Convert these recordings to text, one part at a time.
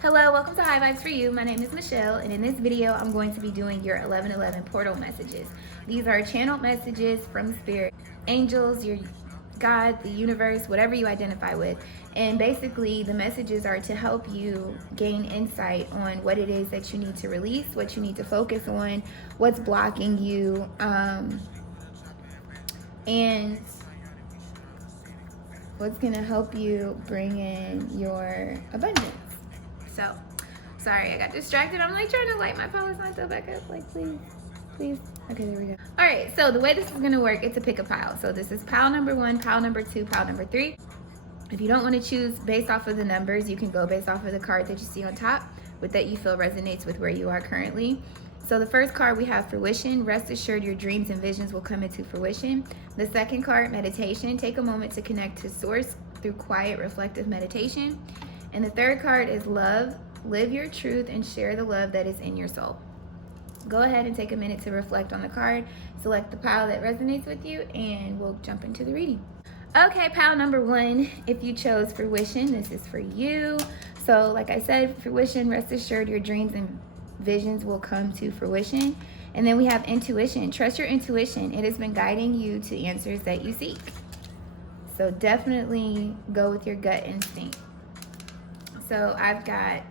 Hello, welcome to High Vibes for You. My name is Michelle, and in this video, I'm going to be doing your 1111 portal messages. These are channeled messages from spirit, angels, your God, the universe, whatever you identify with. And basically, the messages are to help you gain insight on what it is that you need to release, what you need to focus on, what's blocking you, and what's going to help you bring in your abundance. So, sorry, I got distracted. I'm like trying to light my phone. It's not still back up. Like, please. Okay, there we go. All right, so the way this is gonna work, it's a pick a pile. So this is pile number 1, pile number 2, pile number 3. If you don't want to choose based off of the numbers, you can go based off of the card that you see on top, with that you feel resonates with where you are currently. So the first card we have fruition. Rest assured your dreams and visions will come into fruition. The second card, meditation. Take a moment to connect to source through quiet, reflective meditation. And the third card is love. Live your truth and share the love that is in your soul. Go ahead and take a minute to reflect on the card. Select the pile that resonates with you, and we'll jump into the reading. Okay, pile number 1, if you chose fruition, this is for you. So like I said, fruition, rest assured your dreams and visions will come to fruition. And then we have intuition. Trust your intuition. It has been guiding you to answers that you seek. So definitely go with your gut instinct. So I've got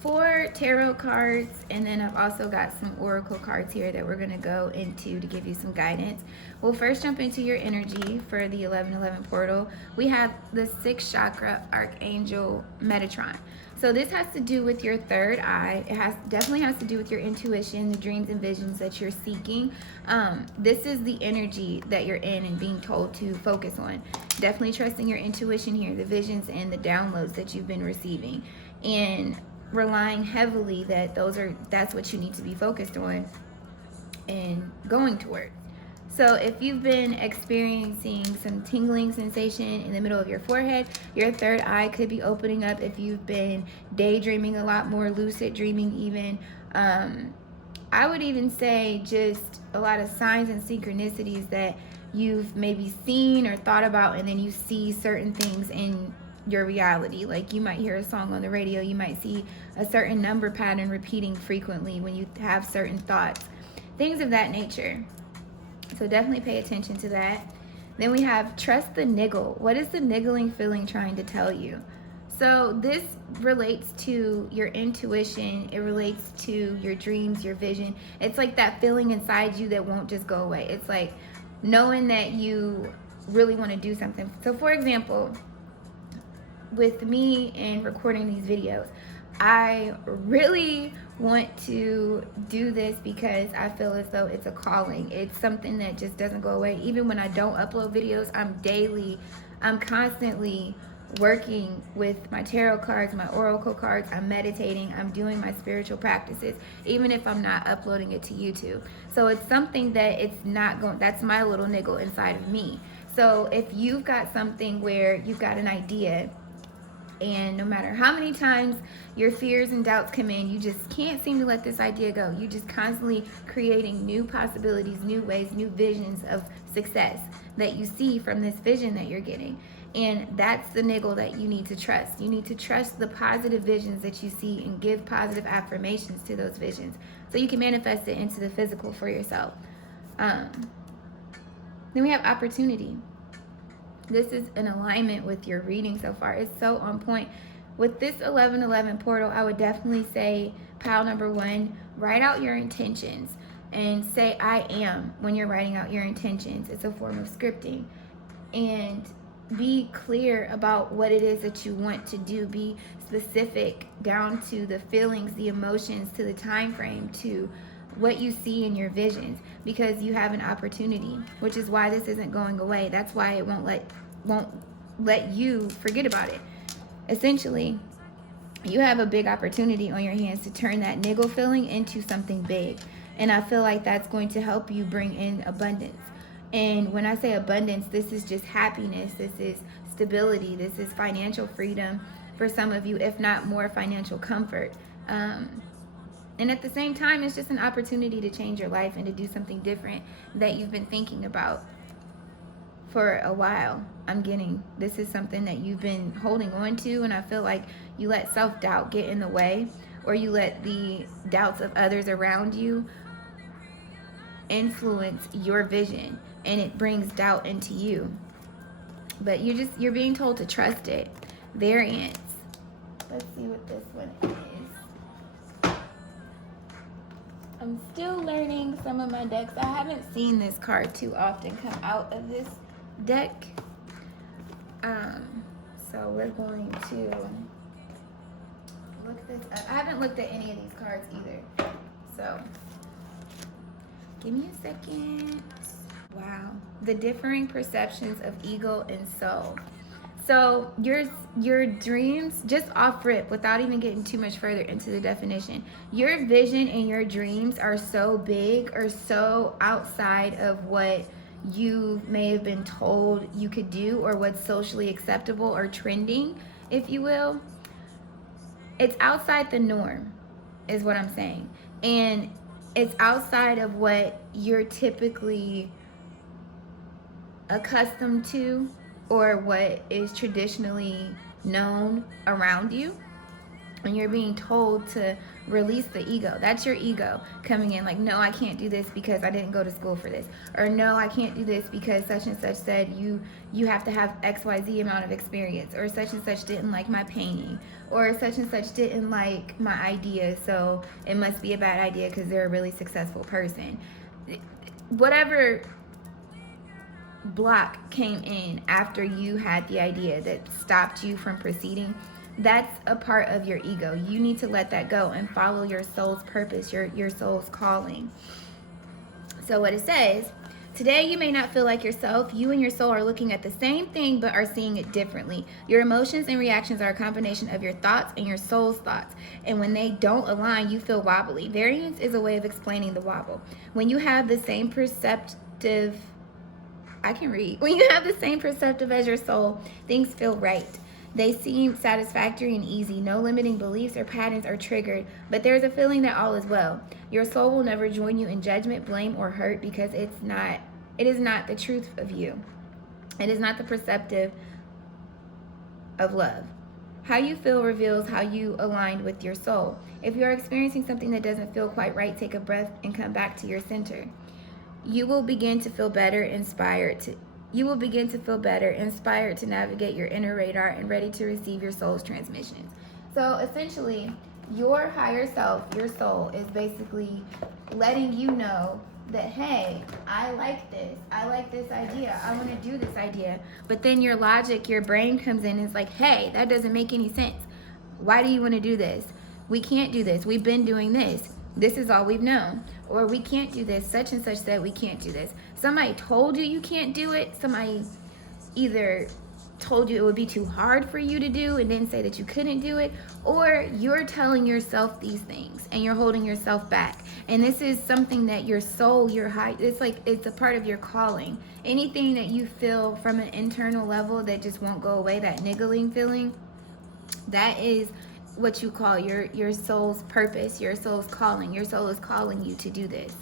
4 tarot cards, and then I've also got some oracle cards here that we're going to go into to give you some guidance. We'll first jump into your energy for the 1111 portal. We have the 6th chakra archangel Metatron. So this has to do with your third eye. It definitely has to do with your intuition, the dreams and visions that you're seeking. This is the energy that you're in and being told to focus on. Definitely trusting your intuition here, the visions and the downloads that you've been receiving, and relying heavily that that's what you need to be focused on and going toward. So if you've been experiencing some tingling sensation in the middle of your forehead, your third eye could be opening up. If you've been daydreaming a lot more, lucid dreaming even, I would even say just a lot of signs and synchronicities that you've maybe seen or thought about, and then you see certain things in your reality. Like you might hear a song on the radio, you might see a certain number pattern repeating frequently when you have certain thoughts, things of that nature. So definitely pay attention to that. Then we have trust the niggle. What is the niggling feeling trying to tell you? So this relates to your intuition. It relates to your dreams, your vision. It's like that feeling inside you that won't just go away. It's like knowing that you really want to do something. So for example, with me and recording these videos, I really want to do this because I feel as though it's a calling. It's something that just doesn't go away. Even when I don't upload videos, I'm constantly working with my tarot cards, my oracle cards. I'm meditating, I'm doing my spiritual practices, even if I'm not uploading it to YouTube. So it's something that that's my little niggle inside of me. So if you've got something where you've got an idea, and no matter how many times your fears and doubts come in, you just can't seem to let this idea go. You just constantly creating new possibilities, new ways, new visions of success that you see from this vision that you're getting. And that's the niggle that you need to trust. You need to trust the positive visions that you see and give positive affirmations to those visions so you can manifest it into the physical for yourself. Then we have opportunity. This is in alignment with your reading so far. It's so on point. With this 1111 portal, I would definitely say pile number 1, write out your intentions and say I am when you're writing out your intentions. It's a form of scripting. And be clear about what it is that you want to do. Be specific down to the feelings, the emotions, to the time frame, to what you see in your visions, because you have an opportunity, which is why this isn't going away. That's why it won't let you forget about it. Essentially, you have a big opportunity on your hands to turn that niggle feeling into something big. And I feel like that's going to help you bring in abundance. And when I say abundance, this is just happiness, this is stability, this is financial freedom for some of you, if not more financial comfort. And at the same time, it's just an opportunity to change your life and to do something different that you've been thinking about for a while. I'm getting this is something that you've been holding on to, and I feel like you let self-doubt get in the way, or you let the doubts of others around you influence your vision, and it brings doubt into you. But you're being told to trust it. Variance. Let's see what this one is. I'm still learning some of my decks. I haven't seen this card too often come out of this deck. So we're going to look this up. I haven't looked at any of these cards either. So give me a second. Wow. The differing perceptions of ego and soul. So your dreams, just off rip, without even getting too much further into the definition, your vision and your dreams are so big or so outside of what you may have been told you could do, or what's socially acceptable or trending, if you will. It's outside the norm, is what I'm saying. And it's outside of what you're typically accustomed to, or what is traditionally known around you. And you're being told to release the ego. That's your ego coming in like, no, I can't do this because I didn't go to school for this. Or no, I can't do this because such and such said you have to have XYZ amount of experience. Or such and such didn't like my painting. Or such and such didn't like my idea, so it must be a bad idea because they're a really successful person. Whatever block came in after you had the idea that stopped you from proceeding, that's a part of your ego. You need to let that go and follow your soul's purpose, your soul's calling. So what it says, today you may not feel like yourself. You and your soul are looking at the same thing but are seeing it differently. Your emotions and reactions are a combination of your thoughts and your soul's thoughts. And when they don't align, you feel wobbly. Variance is a way of explaining the wobble. When you have the same perceptive, when you have the same perceptive as your soul, things feel right. They seem satisfactory and easy. No limiting beliefs or patterns are triggered, but there's a feeling that all is well. Your soul will never join you in judgment, blame, or hurt because it is not the truth of you. It is not the perceptive of love. How you feel reveals how you aligned with your soul. If you are experiencing something that doesn't feel quite right, take a breath and come back to your center. You will begin to feel better, inspired to navigate your inner radar and ready to receive your soul's transmissions. So essentially, your higher self, your soul, is basically letting you know that, hey, I like this idea, I want to do this idea. But then your logic, your brain comes in and is like, hey, that doesn't make any sense. Why do you want to do this? We can't do this. We've been doing this. This is all we've known. Or we can't do this. Such and such said we can't do this. Somebody told you can't do it. Somebody either told you it would be too hard for you to do and didn't say that you couldn't do it, or you're telling yourself these things and you're holding yourself back. And this is something that your soul, it's a part of your calling. Anything that you feel from an internal level that just won't go away, that niggling feeling, that is what you call your soul's purpose, your soul's calling. Your soul is calling you to do this.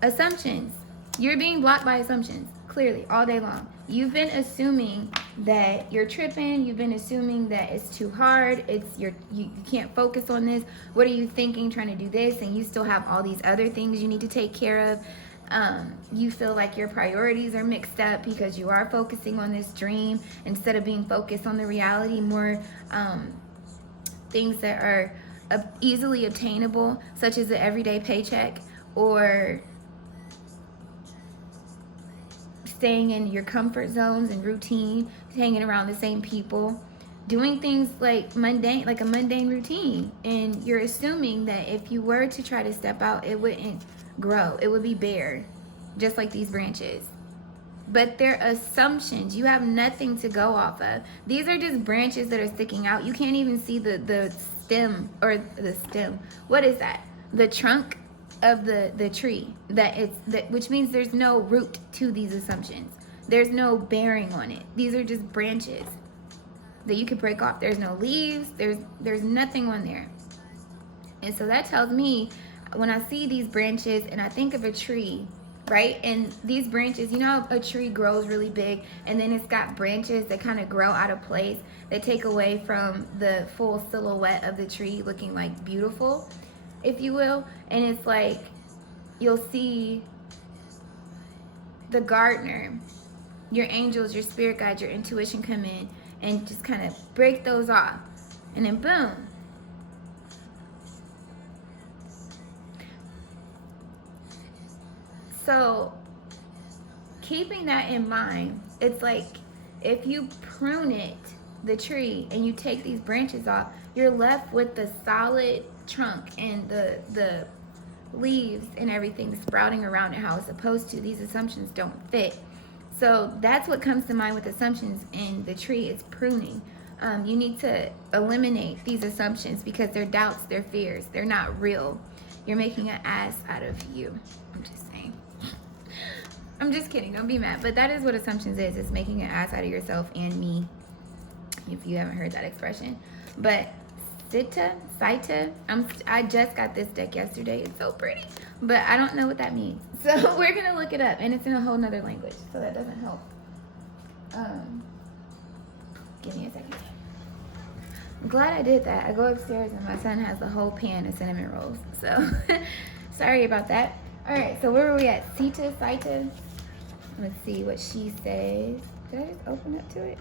Assumptions. You're being blocked by assumptions, clearly, all day long. You've been assuming that you're tripping. You've been assuming that it's too hard. You can't focus on this. What are you thinking trying to do this? And you still have all these other things you need to take care of. You feel like your priorities are mixed up because you are focusing on this dream instead of being focused on the reality. More things that are easily obtainable, such as the everyday paycheck, or staying in your comfort zones and routine, hanging around the same people, doing things like a mundane routine. And you're assuming that if you were to try to step out, it wouldn't grow. It would be bare, just like these branches. But they're assumptions. You have nothing to go off of. These are just branches that are sticking out. You can't even see the stem, or the stem. What is that? The trunk of the tree. Which means there's no root to these assumptions. There's no bearing on it. These are just branches that you could break off. There's no leaves. There's nothing on there. And so that tells me, when I see these branches and I think of a tree, right? And these branches, you know, a tree grows really big and then it's got branches that kind of grow out of place that take away from the full silhouette of the tree looking like beautiful, if you will. And it's like you'll see the gardener, your angels, your spirit guides, your intuition come in and just kind of break those off. And then boom. So keeping that in mind, it's like if you prune it, the tree, and you take these branches off, you're left with the solid trunk and the leaves and everything sprouting around it how it's supposed to. These assumptions don't fit. So that's what comes to mind with assumptions in the tree. It's pruning. You need to eliminate these assumptions because they're doubts, they're fears, they're not real. You're making an ass out of you. I'm just saying. I'm just kidding, don't be mad. But that is what assumptions is. It's making an ass out of yourself and me, if you haven't heard that expression. But Sita, I just got this deck yesterday. It's so pretty, but I don't know what that means. So we're gonna look it up, and it's in a whole nother language, so that doesn't help. Give me a second. I'm glad I did that. I go upstairs and my son has the whole pan of cinnamon rolls. So sorry about that. All right, so where were we at? Sita. Let's see what she says. Did I just open up to it?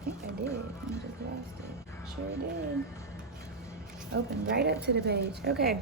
I think I did. I just lost it. Sure did. Open right up to the page. Okay.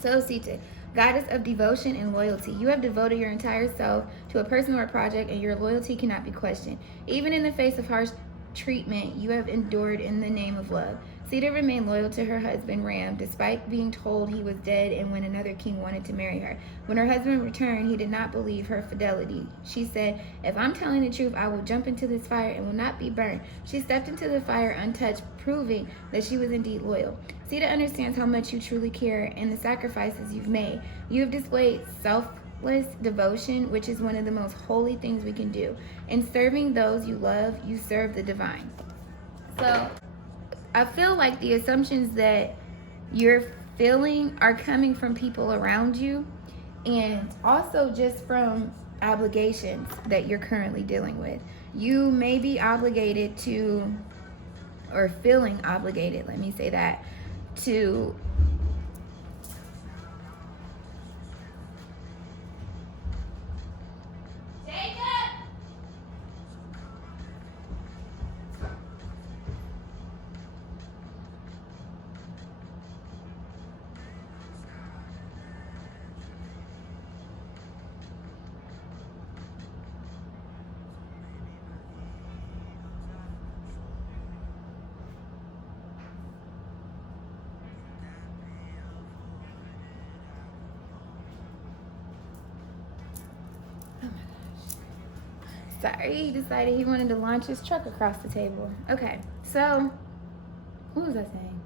So Sita, goddess of devotion and loyalty. You have devoted your entire self to a person or a project, and your loyalty cannot be questioned. Even in the face of harsh treatment, you have endured in the name of love. Sita remained loyal to her husband Ram, despite being told he was dead and when another king wanted to marry her. When her husband returned, he did not believe her fidelity. She said, "If I'm telling the truth, I will jump into this fire and will not be burned." She stepped into the fire untouched, proving that she was indeed loyal. Sita understands how much you truly care and the sacrifices you've made. You have displayed selfless devotion, which is one of the most holy things we can do. In serving those you love, you serve the divine. So I feel like the assumptions that you're feeling are coming from people around you, and also just from obligations that you're currently dealing with. You may be obligated to, or feeling obligated, let me say that, to Sorry, he decided he wanted to launch his truck across the table. Okay, so what was I saying?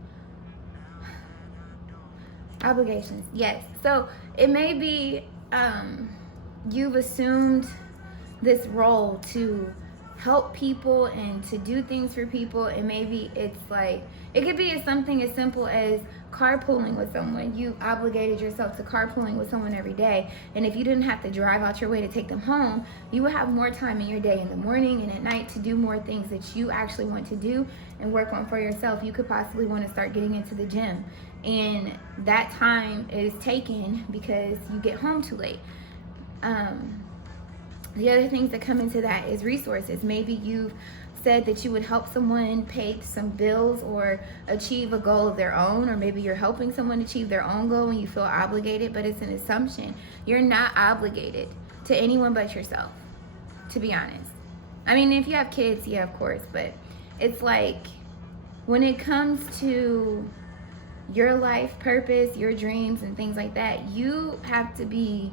Obligations, yes. So it may be you've assumed this role to help people and to do things for people, and maybe it's like, it could be something as simple as carpooling with someone. You obligated yourself to carpooling with someone every day, and if you didn't have to drive out your way to take them home, you would have more time in your day in the morning and at night to do more things that you actually want to do and work on for yourself. You could possibly want to start getting into the gym, and that time is taken because you get home too late. The other things that come into that is resources. Maybe you've said that you would help someone pay some bills or achieve a goal of their own, or maybe you're helping someone achieve their own goal and you feel obligated, but it's an assumption. You're not obligated to anyone but yourself, to be honest. I mean, if you have kids, yeah, of course, but it's like when it comes to your life purpose, your dreams and things like that, you have to be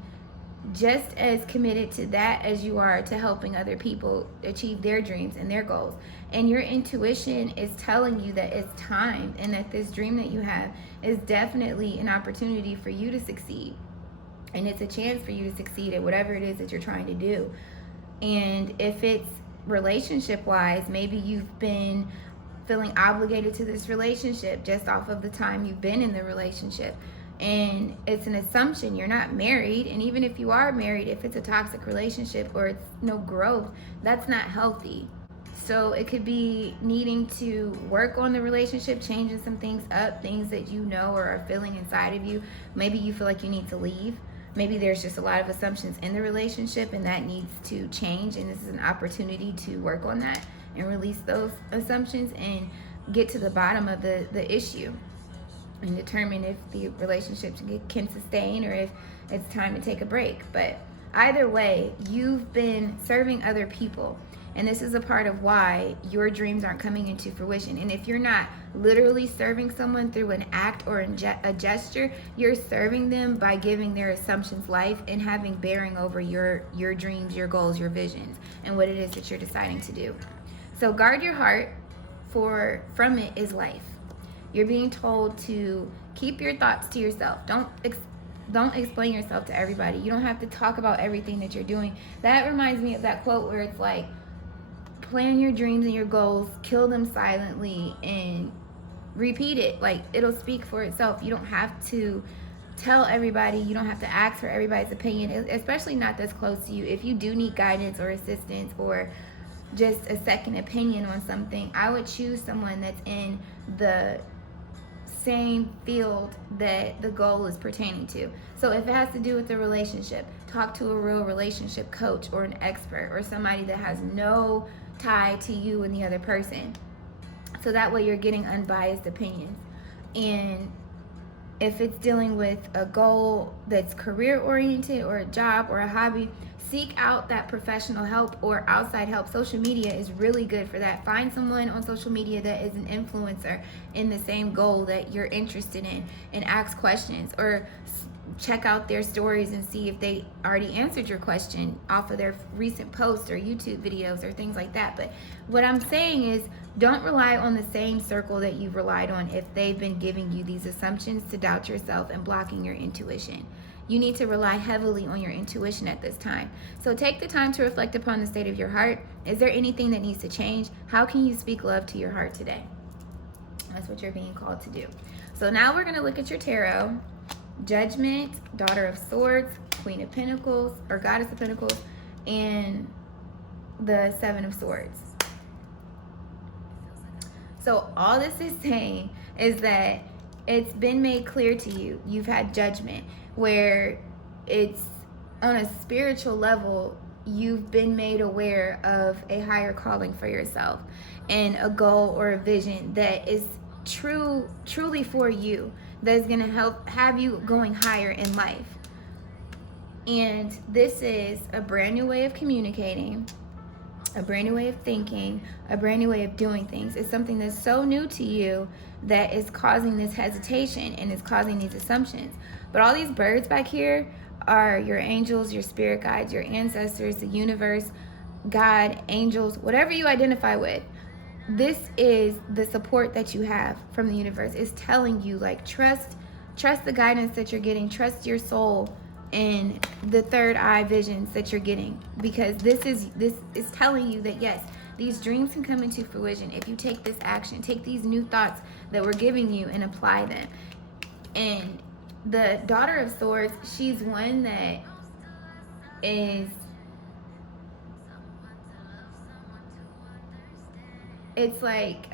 just as committed to that as you are to helping other people achieve their dreams and their goals. And your intuition is telling you that it's time, and that this dream that you have is definitely an opportunity for you to succeed, and it's a chance for you to succeed at whatever it is that you're trying to do. And if it's relationship wise, maybe you've been feeling obligated to this relationship just off of the time you've been in the relationship. And it's an assumption. You're not married. And even if you are married, if it's a toxic relationship or it's no growth, that's not healthy. So it could be needing to work on the relationship, changing some things up, things that you know or are feeling inside of you. Maybe you feel like you need to leave. Maybe there's just a lot of assumptions in the relationship and that needs to change. And this is an opportunity to work on that and release those assumptions and get to the bottom of the issue and determine if the relationship can sustain or if it's time to take a break. But either way, you've been serving other people. And this is a part of why your dreams aren't coming into fruition. And if you're not literally serving someone through an act or a gesture, you're serving them by giving their assumptions life and having bearing over your dreams, your goals, your visions, and what it is that you're deciding to do. So guard your heart, for from it is life. You're being told to keep your thoughts to yourself. Don't explain yourself to everybody. You don't have to talk about everything that you're doing. That reminds me of that quote where it's like, plan your dreams and your goals, kill them silently, and repeat it. Like, it'll speak for itself. You don't have to tell everybody. You don't have to ask for everybody's opinion, especially not that's close to you. If you do need guidance or assistance or just a second opinion on something, I would choose someone that's in the same field that the goal is pertaining to. So if it has to do with the relationship, talk to a real relationship coach or an expert or somebody that has no tie to you and the other person. So that way you're getting unbiased opinions. And if it's dealing with a goal that's career oriented or a job or a hobby, seek out that professional help or outside help. Social media is really good for that. Find someone on social media that is an influencer in the same goal that you're interested in and ask questions, or check out their stories and see if they already answered your question off of their recent posts or YouTube videos or things like that. But what I'm saying is, don't rely on the same circle that you've relied on if they've been giving you these assumptions to doubt yourself and blocking your intuition. You need to rely heavily on your intuition at this time. So take the time to reflect upon the state of your heart. Is there anything that needs to change? How can you speak love to your heart today? That's what you're being called to do. So now we're going to look at your tarot. Judgment, Daughter of Swords, Queen of Pentacles, or Goddess of Pentacles, and the Seven of Swords. So all this is saying is that it's been made clear to you. You've had judgment where it's on a spiritual level. You've been made aware of a higher calling for yourself and a goal or a vision that is truly for you, that's going to help have you going higher in life. And this is a brand new way of communicating, a brand new way of thinking, a brand new way of doing things. It's something that's so new to you that is causing this hesitation and is causing these assumptions. But all these birds back here are your angels, your spirit guides, your ancestors, the universe, God, angels, whatever you identify with. This is the support that you have from the universe. It's telling you, like, trust the guidance that you're getting, trust your soul and the third eye visions that you're getting, because this is telling you that yes, these dreams can come into fruition if you take this action, take these new thoughts that we're giving you and apply them. And the Daughter of Swords, she's one that is, it's like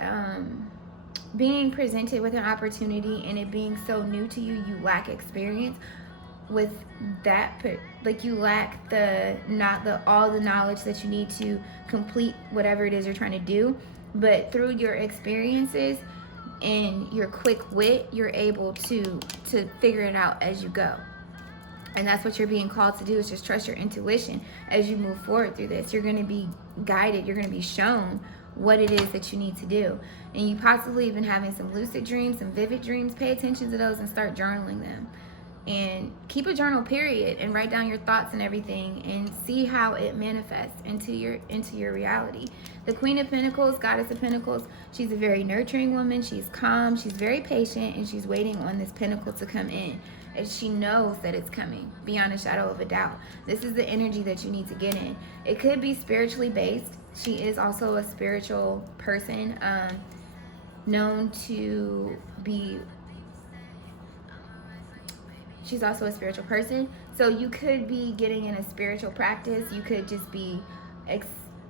being presented with an opportunity and it being so new to you, you lack experience with that. Like, you lack all the knowledge that you need to complete whatever it is you're trying to do. But through your experiences and your quick wit, you're able to figure it out as you go. And that's what you're being called to do, is just trust your intuition as you move forward through this. You're going to be guided. You're going to be shown what it is that you need to do. And you possibly even having some lucid dreams, some vivid dreams. Pay attention to those and start journaling them. And keep a journal, period, and write down your thoughts and everything and see how it manifests into your reality. The Queen of Pentacles, Goddess of Pentacles, she's a very nurturing woman. She's calm, she's very patient, and she's waiting on this pentacle to come in. And she knows that it's coming beyond a shadow of a doubt. This is the energy that you need to get in. It could be spiritually based. She is also a spiritual person, known to be she's also a spiritual person. So you could be getting in a spiritual practice. You could just be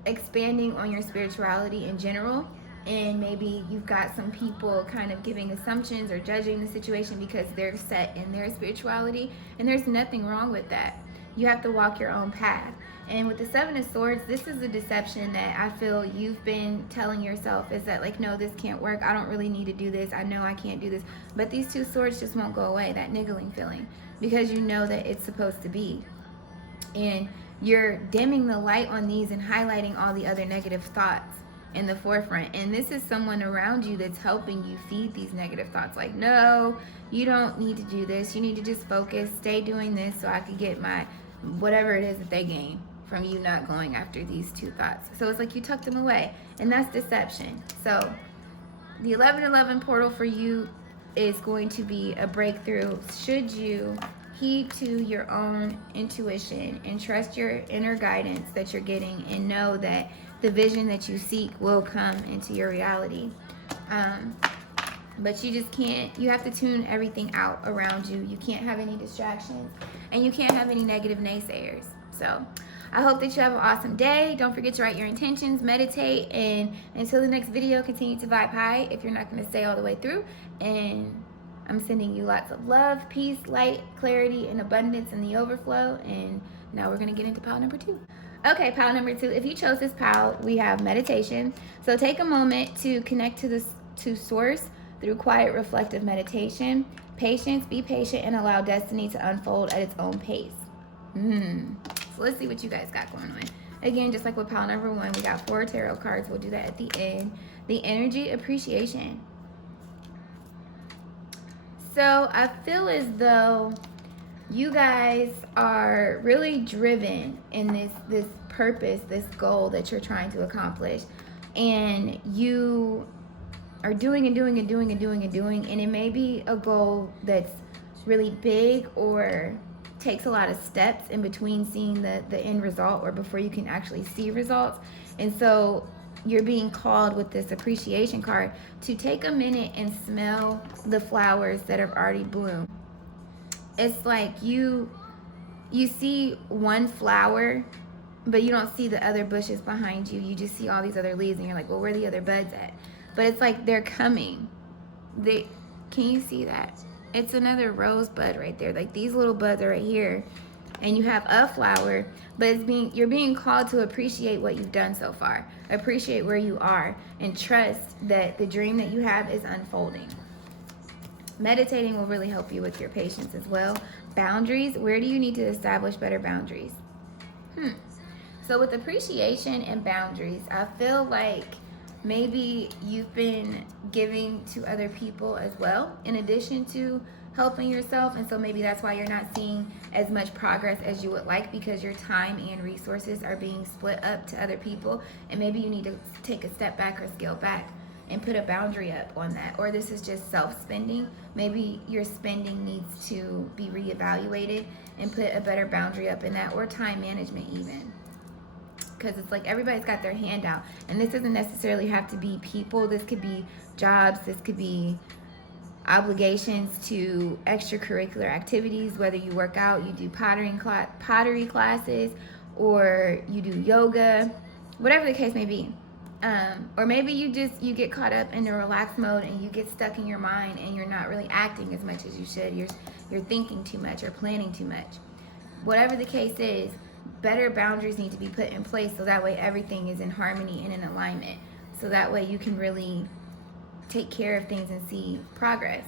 expanding on your spirituality in general. And maybe you've got some people kind of giving assumptions or judging the situation because they're set in their spirituality. And there's nothing wrong with that. You have to walk your own path. And with the Seven of Swords, this is a deception that I feel you've been telling yourself, is that like, no, this can't work. I don't really need to do this. I know I can't do this. But these two swords just won't go away, that niggling feeling, because you know that it's supposed to be. And you're dimming the light on these and highlighting all the other negative thoughts in the forefront. And this is someone around you that's helping you feed these negative thoughts. Like, no, you don't need to do this. You need to just focus, stay doing this so I could get my whatever it is that they gain from you not going after these two thoughts. So it's like you tuck them away, and that's deception. So the 1111 portal for you is going to be a breakthrough should you heed to your own intuition and trust your inner guidance that you're getting, and know that the vision that you seek will come into your reality. But you just can't, you have to tune everything out around you. You can't have any distractions, and you can't have any negative naysayers. So I hope that you have an awesome day. Don't forget to write your intentions, meditate, and until the next video, continue to vibe high if you're not going to stay all the way through. And I'm sending you lots of love, peace, light, clarity, and abundance in the overflow. And now we're going to get into pile number 2. Okay, pile number 2. If you chose this pile, we have meditation. So take a moment to connect to source through quiet, reflective meditation. Patience, be patient, and allow destiny to unfold at its own pace. So let's see what you guys got going on. Again, just like with pile number 1, we got 4 tarot cards. We'll do that at the end. The energy appreciation. So I feel as though you guys are really driven in this purpose, this goal that you're trying to accomplish. And you are doing and doing and doing and doing and doing. And it may be a goal that's really big or takes a lot of steps in between seeing the end result, or before you can actually see results. And so you're being called with this appreciation card to take a minute and smell the flowers that have already bloomed. It's like you see one flower, but you don't see the other bushes behind you. You just see all these other leaves, and you're like, well, where are the other buds at? But it's like they're coming. Can you see that? It's another rosebud right there. Like these little buds are right here, and you have a flower, but you're being called to appreciate what you've done so far. Appreciate where you are, and trust that the dream that you have is unfolding. Meditating will really help you with your patience as well. Boundaries, where do you need to establish better boundaries? So with appreciation and boundaries, I feel like maybe you've been giving to other people as well, in addition to helping yourself. And so maybe that's why you're not seeing as much progress as you would like, because your time and resources are being split up to other people. And maybe you need to take a step back or scale back and put a boundary up on that. Or this is just self-spending. Maybe your spending needs to be reevaluated and put a better boundary up in that, or time management even. Because it's like everybody's got their hand out, and this doesn't necessarily have to be people. This could be jobs, this could be obligations to extracurricular activities, whether you work out, you do pottery classes, or you do yoga, whatever the case may be. Or maybe you get caught up in a relaxed mode and you get stuck in your mind and you're not really acting as much as you should. You're thinking too much or planning too much. Whatever the case is, better boundaries need to be put in place so that way everything is in harmony and in alignment. So that way you can really take care of things and see progress.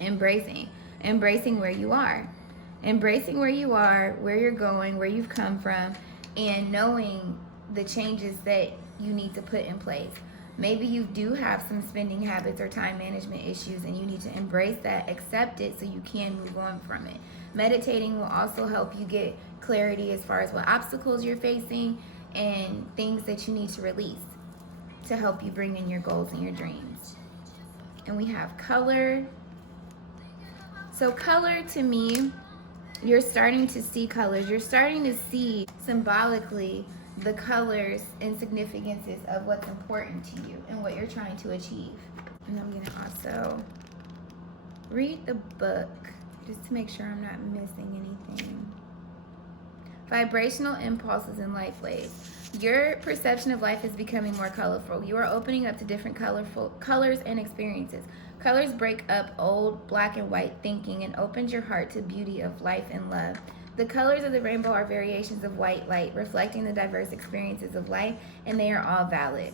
Embracing where you are. Embracing where you are, where you're going, where you've come from, and knowing the changes that you need to put in place. Maybe you do have some spending habits or time management issues, and you need to embrace that, accept it, so you can move on from it. Meditating will also help you get clarity as far as what obstacles you're facing and things that you need to release to help you bring in your goals and your dreams. And we have color. So color, to me, you're starting to see colors. You're starting to see symbolically the colors and significances of what's important to you and what you're trying to achieve. And I'm going to also read the book just to make sure I'm not missing anything. Vibrational impulses and life waves. Your perception of life is becoming more colorful. You are opening up to different colorful colors and experiences. Colors break up old black and white thinking and opens your heart to beauty of life and love. The colors of the rainbow are variations of white light, reflecting the diverse experiences of life, and they are all valid.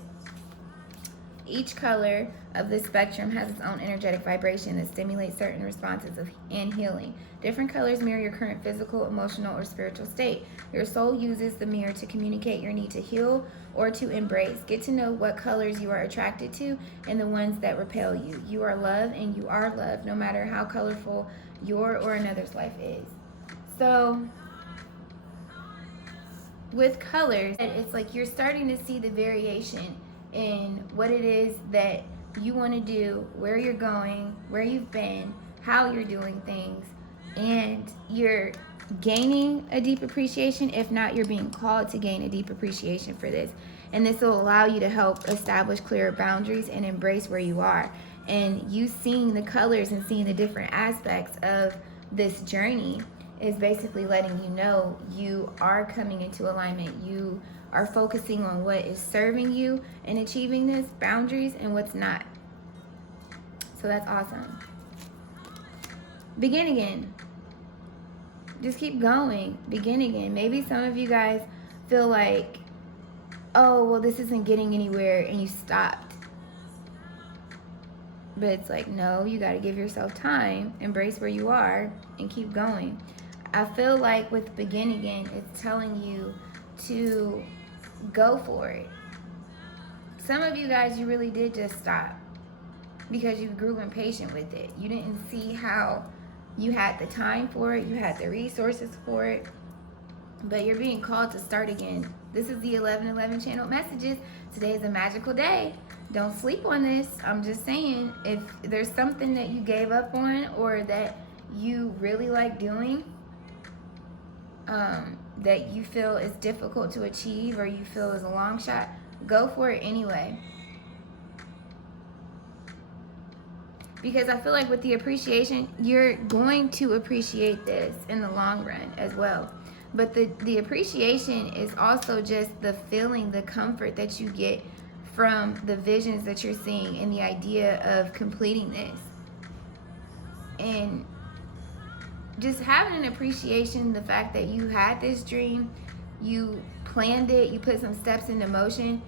Each color of the spectrum has its own energetic vibration that stimulates certain responses and healing. Different colors mirror your current physical, emotional, or spiritual state. Your soul uses the mirror to communicate your need to heal or to embrace. Get to know what colors you are attracted to and the ones that repel you. You are love and you are loved, no matter how colorful your or another's life is. So, with colors, it's like you're starting to see the variation in what it is that you want to do, where you're going, where you've been, how you're doing things, and you're gaining a deep appreciation. If not, you're being called to gain a deep appreciation for this. And this will allow you to help establish clearer boundaries and embrace where you are. And you seeing the colors and seeing the different aspects of this journey is basically letting you know you are coming into alignment. You are focusing on what is serving you and achieving this boundaries and what's not. So that's awesome. Begin again. Just keep going. Begin again. Maybe some of you guys feel like, oh, well, this isn't getting anywhere, and you stopped. But it's like, no, you got to give yourself time, embrace where you are, and keep going. I feel like with begin again, it's telling you to go for it. Some of you guys, you really did just stop because you grew impatient with it. You didn't see how you had the time for it, you had the resources for it, but you're being called to start again. This is the 1111 channel messages. Today is a magical day. Don't sleep on this. I'm just saying, if there's something that you gave up on or that you really like doing, that you feel is difficult to achieve or you feel is a long shot, go for it anyway. Because I feel like with the appreciation, you're going to appreciate this in the long run as well. But the appreciation is also just the feeling, the comfort that you get from the visions that you're seeing and the idea of completing this. And just having an appreciation, the fact that you had this dream, you planned it, you put some steps into motion,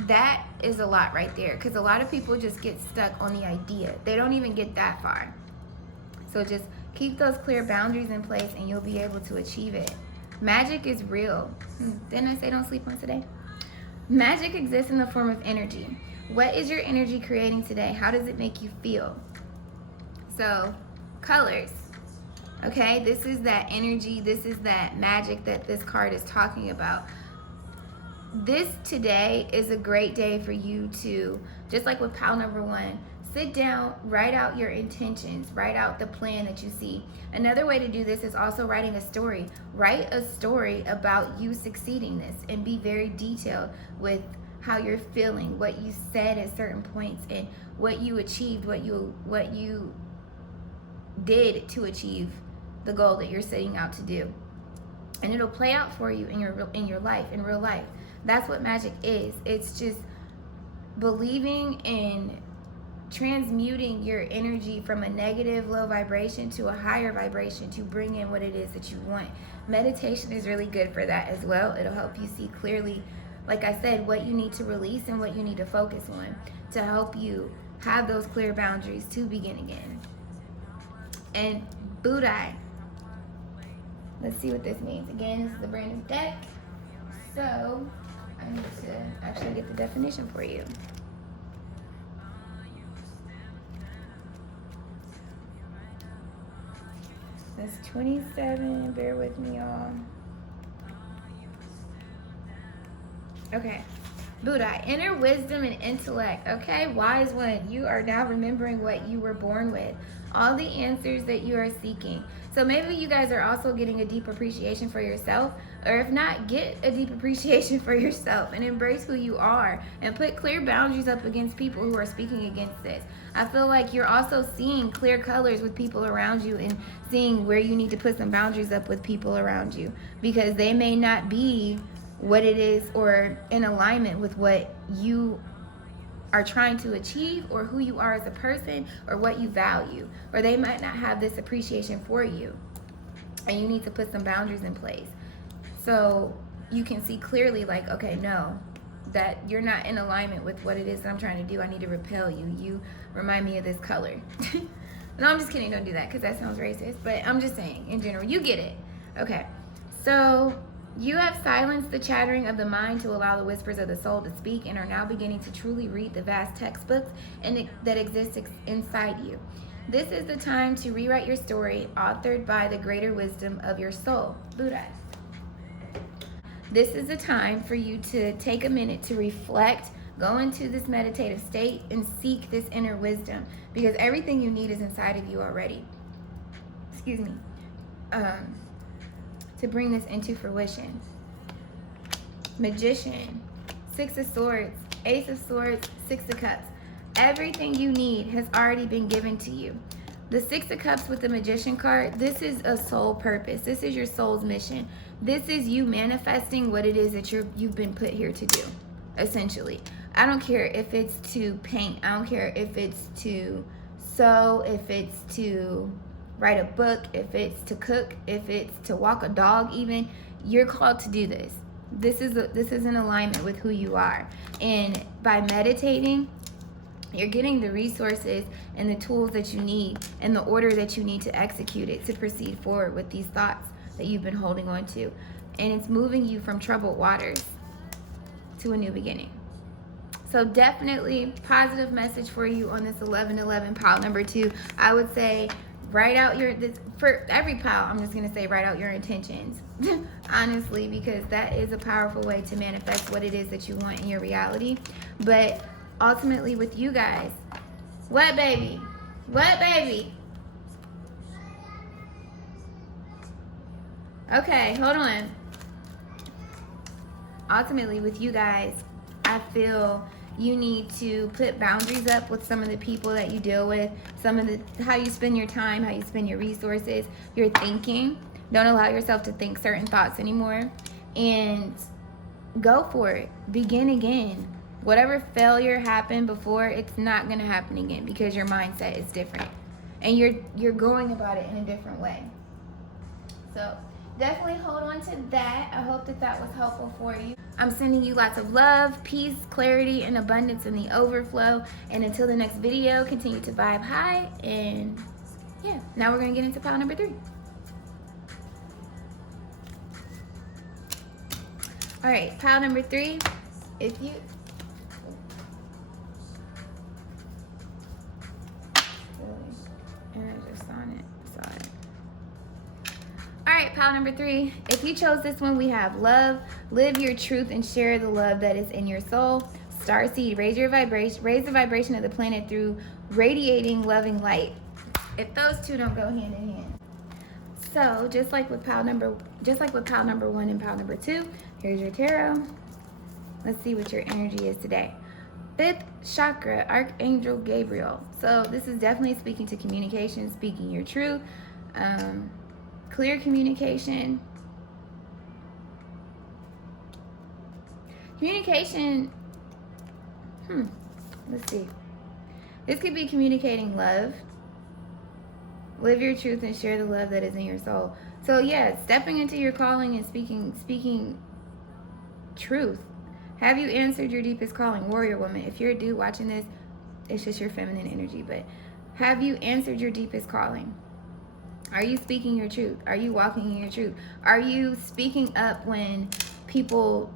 that is a lot right there. Because a lot of people just get stuck on the idea. They don't even get that far. So just keep those clear boundaries in place and you'll be able to achieve it. Magic is real. Didn't I say don't sleep on today? Magic exists in the form of energy. What is your energy creating today? How does it make you feel? So, colors. Okay, this is that energy, this is that magic that this card is talking about. This today is a great day for you to, just like with pile number 1, sit down, write out your intentions, write out the plan that you see. Another way to do this is also writing a story. Write a story about you succeeding this and be very detailed with how you're feeling, what you said at certain points, and what you achieved, what you did to achieve the goal that you're setting out to do. And it'll play out for you in your life, in real life. That's what magic is. It's just believing in transmuting your energy from a negative low vibration to a higher vibration to bring in what it is that you want. Meditation is really good for that as well. It'll help you see clearly, like I said, what you need to release and what you need to focus on to help you have those clear boundaries to begin again. And Budai. Let's see what this means. Again, this is the brand new deck. So I need to actually get the definition for you. That's 27. Bear with me, y'all. Okay. Buddha, inner wisdom and intellect. Okay, wise one, you are now remembering what you were born with. All the answers that you are seeking. So maybe you guys are also getting a deep appreciation for yourself, or if not, get a deep appreciation for yourself and embrace who you are and put clear boundaries up against people who are speaking against this. I feel like you're also seeing clear colors with people around you and seeing where you need to put some boundaries up with people around you, because they may not be what it is or in alignment with what you are trying to achieve or who you are as a person or what you value, or they might not have this appreciation for you, and you need to put some boundaries in place so you can see clearly, like, okay, no, that you're not in alignment with what it is that I'm trying to do. I need to repel you. You remind me of this color. No, I'm just kidding. Don't do that, because that sounds racist, but I'm just saying in general, you get it. Okay, so you have silenced the chattering of the mind to allow the whispers of the soul to speak, and are now beginning to truly read the vast textbooks that exist inside you. This is the time to rewrite your story, authored by the greater wisdom of your soul, Buddha. This is the time for you to take a minute to reflect, go into this meditative state, and seek this inner wisdom, because everything you need is inside of you already. Excuse me. To bring this into fruition. Magician, Six of Swords, Ace of Swords, Six of Cups. Everything you need has already been given to you. The Six of Cups with the Magician card, this is a soul purpose. This is your soul's mission. This is you manifesting what it is that you've been put here to do, essentially. I don't care if it's to paint. I don't care if it's to sew, if it's to write a book, if it's to cook, if it's to walk a dog even. You're called to do this. This is in alignment with who you are. And by meditating, you're getting the resources and the tools that you need and the order that you need to execute it, to proceed forward with these thoughts that you've been holding on to. And it's moving you from troubled waters to a new beginning. So definitely positive message for you on this 11-11 pile number 2. I would say write out for every pile, I'm just going to say write out your intentions. Honestly, because that is a powerful way to manifest what it is that you want in your reality. But ultimately with you guys, what baby? What baby? Okay, hold on. Ultimately with you guys, I feel you need to put boundaries up with some of the people that you deal with, how you spend your time, how you spend your resources, your thinking. Don't allow yourself to think certain thoughts anymore, and go for it. Begin again. Whatever failure happened before, it's not going to happen again, because your mindset is different and you're going about it in a different way. So definitely hold on to that. I hope that was helpful for you. I'm sending you lots of love, peace, clarity, and abundance in the overflow. And until the next video, continue to vibe high. And yeah, now we're going to get into pile number 3. All right, pile number 3. And I just saw it. All right, pile number 3. If you chose this one, we have love. Live your truth and share the love that is in your soul. Starseed, raise the vibration of the planet through radiating loving light. If those two don't go hand in hand. So just like with pile number 1 and pile number 2, here's your tarot. Let's see what your energy is today. 5th chakra, Archangel Gabriel. So this is definitely speaking to communication, speaking your truth. Clear communication. Communication, let's see. This could be communicating love. Live your truth and share the love that is in your soul. So yeah, stepping into your calling and speaking truth. Have you answered your deepest calling, warrior woman? If you're a dude watching this, it's just your feminine energy, but have you answered your deepest calling? Are you speaking your truth? Are you walking in your truth? Are you speaking up when people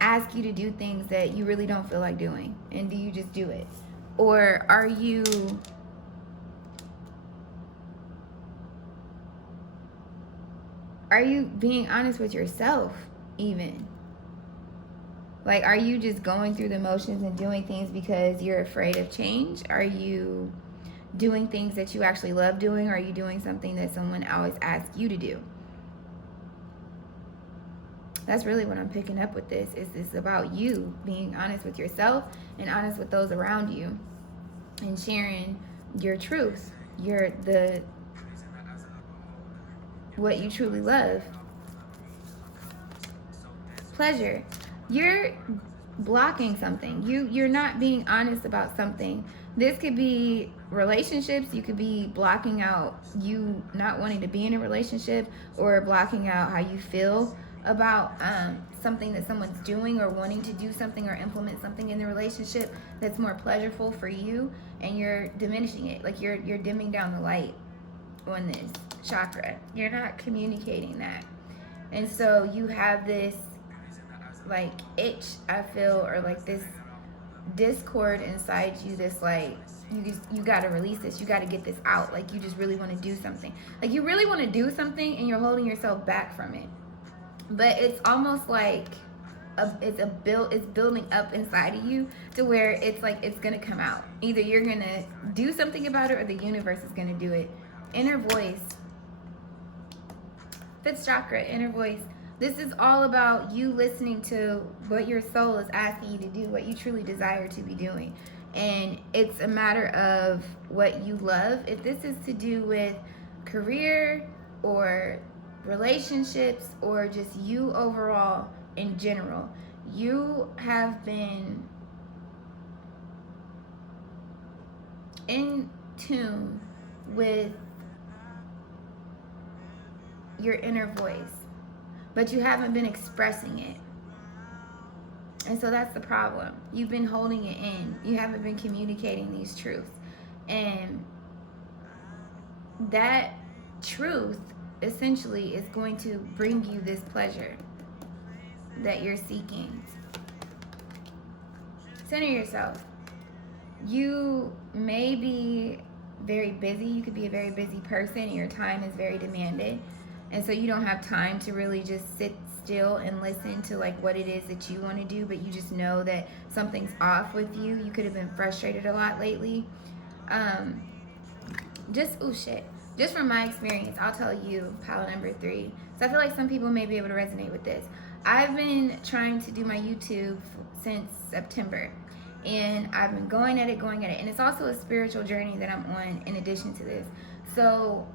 ask you to do things that you really don't feel like doing? And do you just do it? Or are you being honest with yourself even? Like, are you just going through the motions and doing things because you're afraid of change? Are you doing things that you actually love doing? Or are you doing something that someone always asks you to do? That's really what I'm picking up with this. Is this about you being honest with yourself and honest with those around you and sharing your truth, what you truly love. Pleasure. You're blocking something. You're not being honest about something. This could be relationships. You could be blocking out you not wanting to be in a relationship, or blocking out how you feel about something that someone's doing, or wanting to do something or implement something in the relationship that's more pleasurable for you, and you're diminishing it. Like you're dimming down the light on this chakra. You're not communicating that. And so you have this like itch, I feel, or like this discord inside you, this like you got to release this, you got to get this out. Like you just really want to do something, like you really want to do something, and you're holding yourself back from it. But it's almost like it's building up inside of you to where it's like it's gonna come out. Either you're gonna do something about it, or the universe is gonna do it. Inner voice, fifth chakra, inner voice. This is all about you listening to what your soul is asking you to do, what you truly desire to be doing. And it's a matter of what you love. If this is to do with career or relationships, or just you overall in general, you have been in tune with your inner voice, but you haven't been expressing it. And so that's the problem. You've been holding it in. You haven't been communicating these truths. And that truth essentially is going to bring you this pleasure that you're seeking. Center yourself. You may be very busy. You could be a very busy person, and your time is very demanded. And so you don't have time to really just sit still and listen to like what it is that you want to do, but you just know that something's off with you. You could have been frustrated a lot lately. Just from my experience, I'll tell you, pile number 3. So I feel like some people may be able to resonate with this. I've been trying to do my YouTube since September, and I've been going at it, and it's also a spiritual journey that I'm on in addition to this. So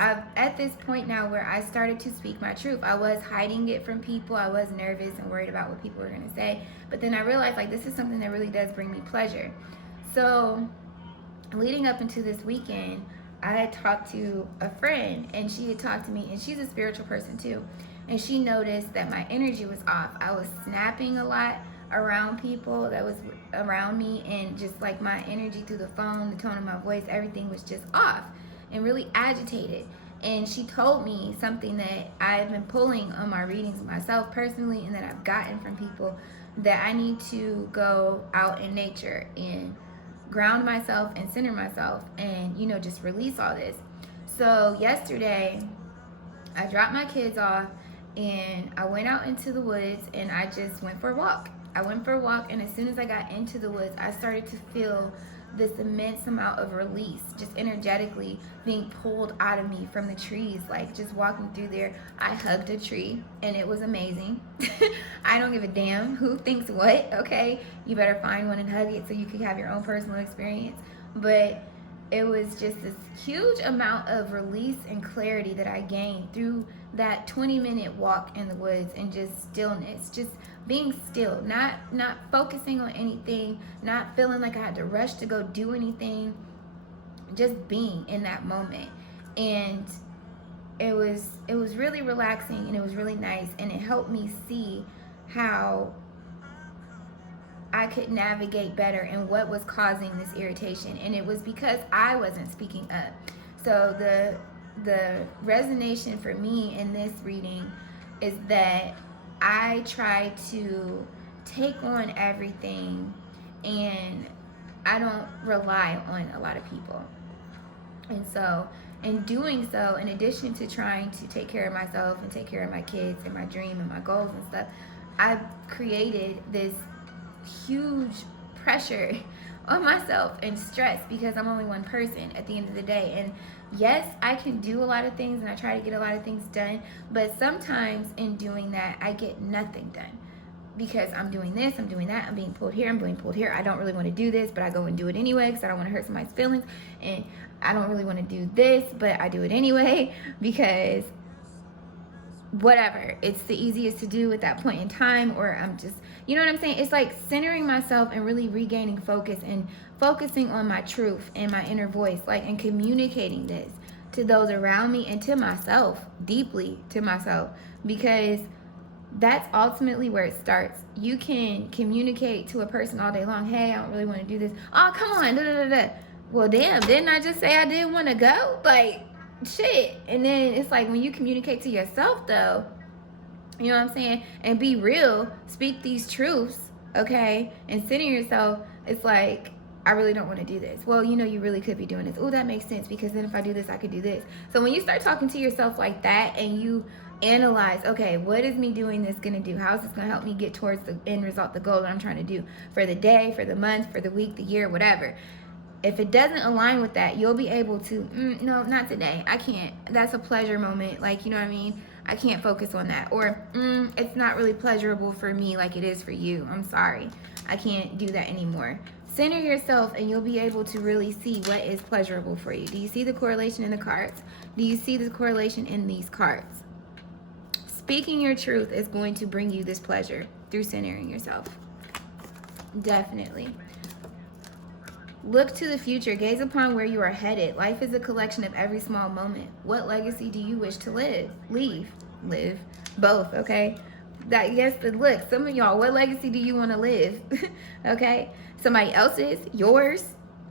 I'm at this point now where I started to speak my truth. I was hiding it from people. I was nervous and worried about what people were going to say. But then I realized, like, this is something that really does bring me pleasure. So leading up into this weekend, I had talked to a friend, and she had talked to me, and she's a spiritual person too. And she noticed that my energy was off. I was snapping a lot around people that was around me, and just like my energy through the phone, the tone of my voice, everything was just off and really agitated. And she told me something that I've been pulling on my readings myself personally, and that I've gotten from people, that I need to go out in nature and ground myself and center myself and, you know, just release all this. So yesterday I dropped my kids off, and I went out into the woods, and I just went for a walk. And as soon as I got into the woods, I started to feel this immense amount of release, just energetically being pulled out of me from the trees. Like, just walking through there, I hugged a tree, and it was amazing. I don't give a damn who thinks what, okay? You better find one and hug it so you can have your own personal experience. But it was just this huge amount of release and clarity that I gained through that 20-minute walk in the woods, and just stillness, just being still, not focusing on anything, not feeling like I had to rush to go do anything, just being in that moment. And it was really relaxing, and it was really nice, and it helped me see how I could navigate better and what was causing this irritation. And it was because I wasn't speaking up. So the resonation for me in this reading is that I try to take on everything, and I don't rely on a lot of people. And so in doing so, in addition to trying to take care of myself and take care of my kids and my dream and my goals and stuff, I've created this huge pressure on myself and stress because I'm only one person at the end of the day. And yes, I can do a lot of things and I try to get a lot of things done, but sometimes in doing that, I get nothing done because I'm doing this, I'm doing that, I'm being pulled here, I'm being pulled here. I don't really want to do this, but I go and do it anyway because I don't want to hurt somebody's feelings. And I don't really want to do this, but I do it anyway because whatever, it's the easiest to do at that point in time, or I'm just, you know what I'm saying? It's like centering myself and really regaining focus and focusing on my truth and my inner voice, like, and communicating this to those around me and to myself, deeply to myself, because that's ultimately where it starts. You can communicate to a person all day long, hey, I don't really want to do this. Oh, come on, da da da da. Well, damn, didn't I just say I didn't want to go? Like, shit. And then it's like when you communicate to yourself, though, you know what I'm saying, and be real, speak these truths, okay, and center yourself, it's like, I really don't want to do this. Well, you know, you really could be doing this. Oh, that makes sense, because then if I do this, I could do this. So when you start talking to yourself like that and you analyze, okay, what is me doing this going to do? How is this going to help me get towards the end result, the goal that I'm trying to do for the day, for the month, for the week, the year, whatever. If it doesn't align with that, you'll be able to, no, not today. I can't. That's a pleasure moment. Like, you know what I mean? I can't focus on that. Or, it's not really pleasurable for me like it is for you. I'm sorry. I can't do that anymore. Center yourself and you'll be able to really see what is pleasurable for you. Do you see the correlation in the cards? Do you see the correlation in these cards? Speaking your truth is going to bring you this pleasure through centering yourself. Definitely. Look to the future. Gaze upon where you are headed. Life is a collection of every small moment. What legacy do you wish to leave? Both, okay? Look, some of y'all, what legacy do you want to live? Okay? Somebody else's, yours,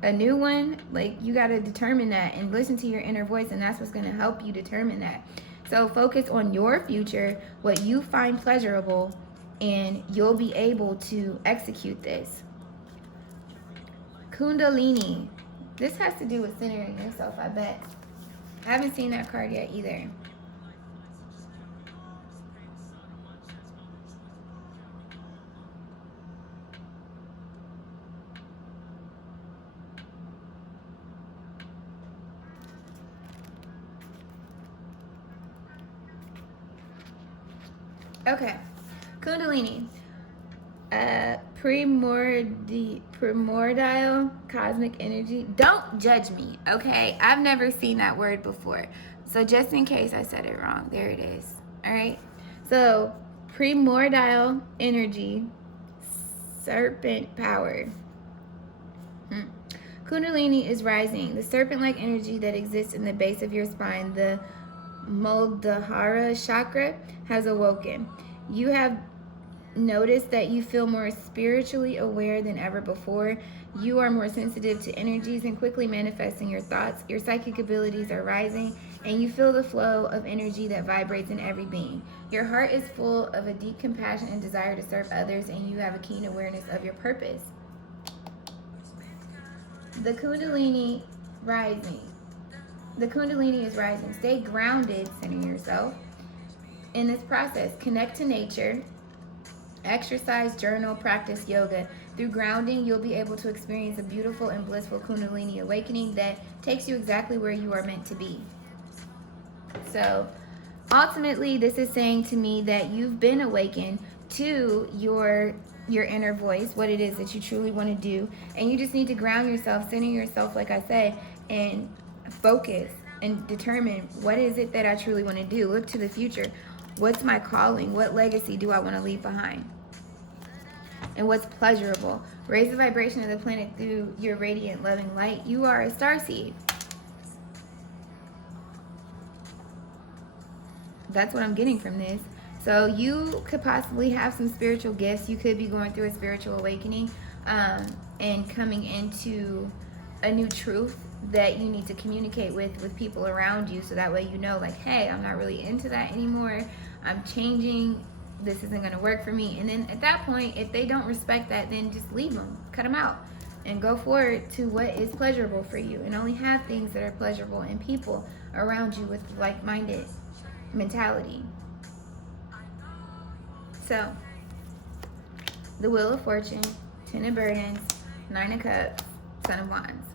a new one. Like, you got to determine that and listen to your inner voice, and that's what's going to help you determine that. So focus on your future, what you find pleasurable, and you'll be able to execute this. Kundalini. This has to do with centering yourself, I bet. I haven't seen that card yet either. Okay. Kundalini. Primordial cosmic energy. Don't judge me, okay? I've never seen that word before. So just in case I said it wrong, there it is. All right? So, primordial energy, serpent power. Kundalini is rising. The serpent-like energy that exists in the base of your spine, the Muladhara chakra, has awoken. You have noticed that you feel more spiritually aware than ever before. You are more sensitive to energies and quickly manifesting your thoughts. Your psychic abilities are rising, and you feel the flow of energy that vibrates in every being. Your heart is full of a deep compassion and desire to serve others, and you have a keen awareness of your purpose. The Kundalini rising. The Kundalini is rising. Stay grounded, center yourself. In this process, connect to nature. Exercise, journal, practice yoga. Through grounding, you'll be able to experience a beautiful and blissful Kundalini awakening that takes you exactly where you are meant to be. So, ultimately, this is saying to me that you've been awakened to your inner voice, what it is that you truly want to do, and you just need to ground yourself, center yourself, like I said, and focus and determine what is it that I truly want to do. Look to the future. What's my calling? What legacy do I want to leave behind? And what's pleasurable? Raise the vibration of the planet through your radiant, loving light. You are a starseed. That's what I'm getting from this. So you could possibly have some spiritual gifts. You could be going through a spiritual awakening and coming into a new truth that you need to communicate with people around you, so that way you know, like, hey, I'm not really into that anymore. I'm changing. This isn't going to work for me. And then at that point, if they don't respect that, then just leave them, cut them out, and go forward to what is pleasurable for you, and only have things that are pleasurable and people around you with like-minded mentality. So the Wheel of Fortune, Ten of Burdens, Nine of Cups, Son of Wands.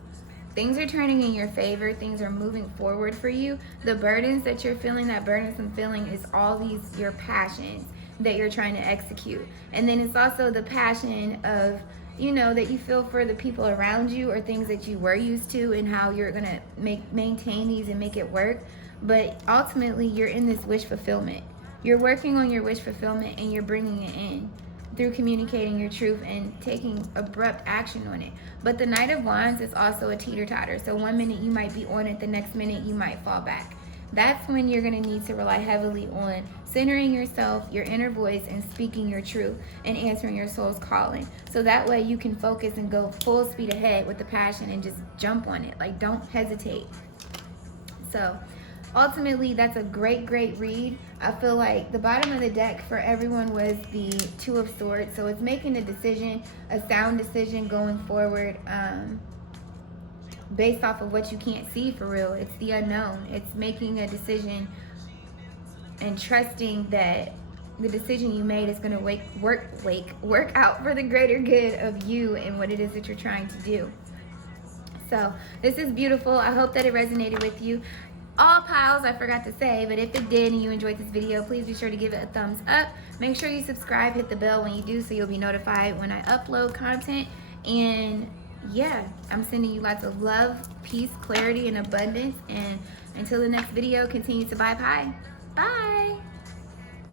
Things are turning in your favor. Things are moving forward for you. The burdens that you're feeling, that burdensome feeling, is all these your passions that you're trying to execute. And then it's also the passion of, you know, that you feel for the people around you, or things that you were used to, and how you're gonna maintain these and make it work. But ultimately, you're in this wish fulfillment. You're working on your wish fulfillment, and you're bringing it in through communicating your truth and taking abrupt action on it. But the Knight of Wands is also a teeter-totter. So one minute you might be on it, the next minute you might fall back. That's when you're going to need to rely heavily on centering yourself, your inner voice, and speaking your truth and answering your soul's calling. So that way you can focus and go full speed ahead with the passion and just jump on it. Like, don't hesitate. So ultimately, that's a great read. I feel like the bottom of the deck for everyone was the Two of Swords. So it's making a decision, a sound decision going forward, based off of what you can't see for real. It's the unknown. It's making a decision and trusting that the decision you made is going to work out for the greater good of you and what it is that you're trying to do. So this is beautiful. I hope that it resonated with you. All piles, I forgot to say, but if it did and you enjoyed this video, please be sure to give it a thumbs up. Make sure you subscribe, hit the bell when you do, so you'll be notified when I upload content. And yeah, I'm sending you lots of love, peace, clarity, and abundance. And until the next video, continue to vibe high. Bye.